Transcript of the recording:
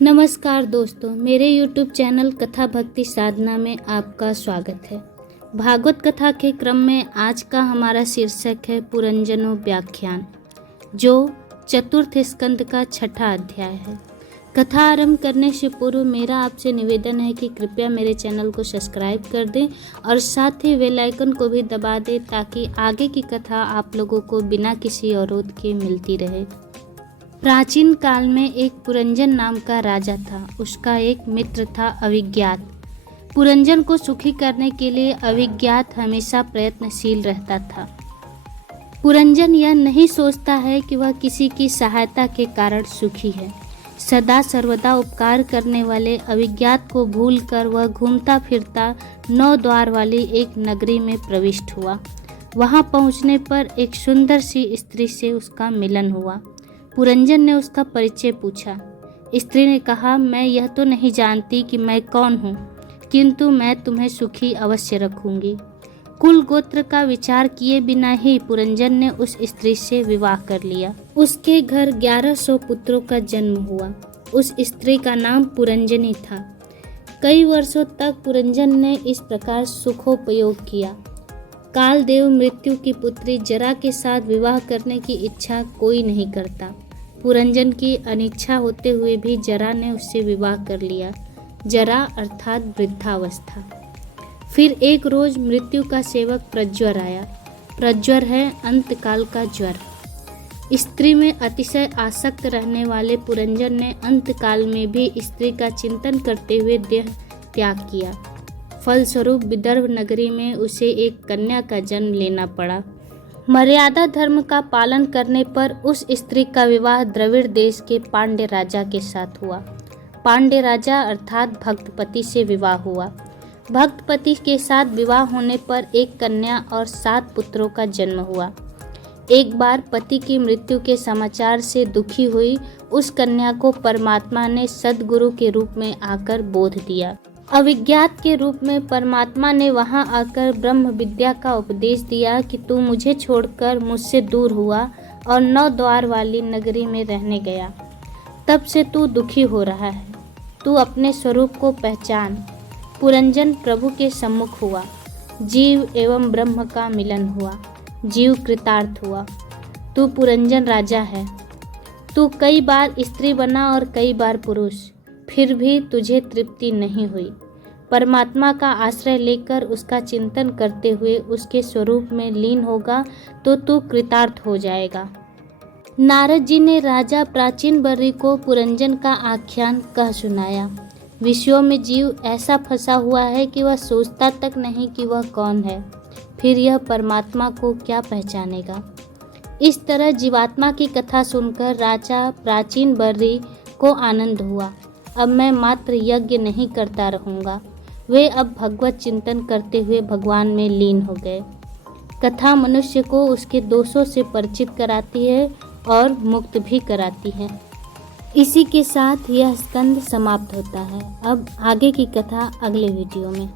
नमस्कार दोस्तों, मेरे YouTube चैनल कथा भक्ति साधना में आपका स्वागत है। भागवत कथा के क्रम में आज का हमारा शीर्षक है पुरंजनोपाख्यान, जो चतुर्थ स्कंद का छठा अध्याय है। कथा आरंभ करने से पूर्व मेरा आपसे निवेदन है कि कृपया मेरे चैनल को सब्सक्राइब कर दें और साथ ही बेल आइकन को भी दबा दें ताकि आगे की कथा आप लोगों को बिना किसी अवरोध के मिलती रहे। प्राचीन काल में एक पुरंजन नाम का राजा था। उसका एक मित्र था अविज्ञात। पुरंजन को सुखी करने के लिए अविज्ञात हमेशा प्रयत्नशील रहता था। पुरंजन यह नहीं सोचता है कि वह किसी की सहायता के कारण सुखी है। सदा सर्वदा उपकार करने वाले अविज्ञात को भूलकर वह घूमता फिरता 9 द्वार वाली एक नगरी में प्रविष्ट हुआ। वहां पहुंचने पर एक सुंदर सी स्त्री से उसका मिलन हुआ। पुरंजन ने उसका परिचय पूछा। स्त्री ने कहा, मैं यह तो नहीं जानती कि मैं कौन हूँ, किंतु मैं तुम्हें सुखी अवश्य रखूंगी। कुल गोत्र का विचार किए बिना ही पुरंजन ने उस स्त्री से विवाह कर लिया। उसके घर 1100 पुत्रों का जन्म हुआ। उस स्त्री का नाम पुरंजनी था। कई वर्षों तक पुरंजन ने इस प्रकार सुखोपयोग किया। कालदेव मृत्यु की पुत्री जरा के साथ विवाह करने की इच्छा कोई नहीं करता। पुरंजन की अनिच्छा होते हुए भी जरा ने उससे विवाह कर लिया। जरा अर्थात वृद्धावस्था। फिर एक रोज मृत्यु का सेवक प्रज्वर आया। प्रज्वर है अंतकाल का ज्वर। स्त्री में अतिशय आसक्त रहने वाले पुरंजन ने अंतकाल में भी स्त्री का चिंतन करते हुए देह त्याग किया। फलस्वरूप विदर्भ नगरी में उसे एक कन्या का जन्म लेना पड़ा। मर्यादा धर्म का पालन करने पर उस स्त्री का विवाह द्रविड़ देश के पांड्य राजा के साथ हुआ। पांड्य राजा अर्थात भक्तपति से विवाह हुआ। भक्तपति के साथ विवाह होने पर एक कन्या और 7 पुत्रों का जन्म हुआ। एक बार पति की मृत्यु के समाचार से दुखी हुई उस कन्या को परमात्मा ने सद्गुरु के रूप में आकर बोध दिया। अविज्ञात के रूप में परमात्मा ने वहां आकर ब्रह्म विद्या का उपदेश दिया कि तू मुझे छोड़कर मुझसे दूर हुआ और 9 द्वार वाली नगरी में रहने गया। तब से तू दुखी हो रहा है। तू अपने स्वरूप को पहचान। पुरंजन प्रभु के सम्मुख हुआ। जीव एवं ब्रह्म का मिलन हुआ। जीव कृतार्थ हुआ। तू पुरंजन राजा है। तू कई बार स्त्री बना और कई बार पुरुष, फिर भी तुझे तृप्ति नहीं हुई। परमात्मा का आश्रय लेकर उसका चिंतन करते हुए उसके स्वरूप में लीन होगा तो तू कृतार्थ हो जाएगा। नारद जी ने राजा प्राचीन बर्री को पुरंजन का आख्यान कह सुनाया। विषयों में जीव ऐसा फंसा हुआ है कि वह सोचता तक नहीं कि वह कौन है, फिर यह परमात्मा को क्या पहचानेगा। इस तरह जीवात्मा की कथा सुनकर राजा प्राचीन बर्री को आनंद हुआ। अब मैं मात्र यज्ञ नहीं करता रहूँगा। वे अब भगवत चिंतन करते हुए भगवान में लीन हो गए। कथा मनुष्य को उसके दोषों से परिचित कराती है और मुक्त भी कराती है। इसी के साथ यह स्कंद समाप्त होता है। अब आगे की कथा अगले वीडियो में।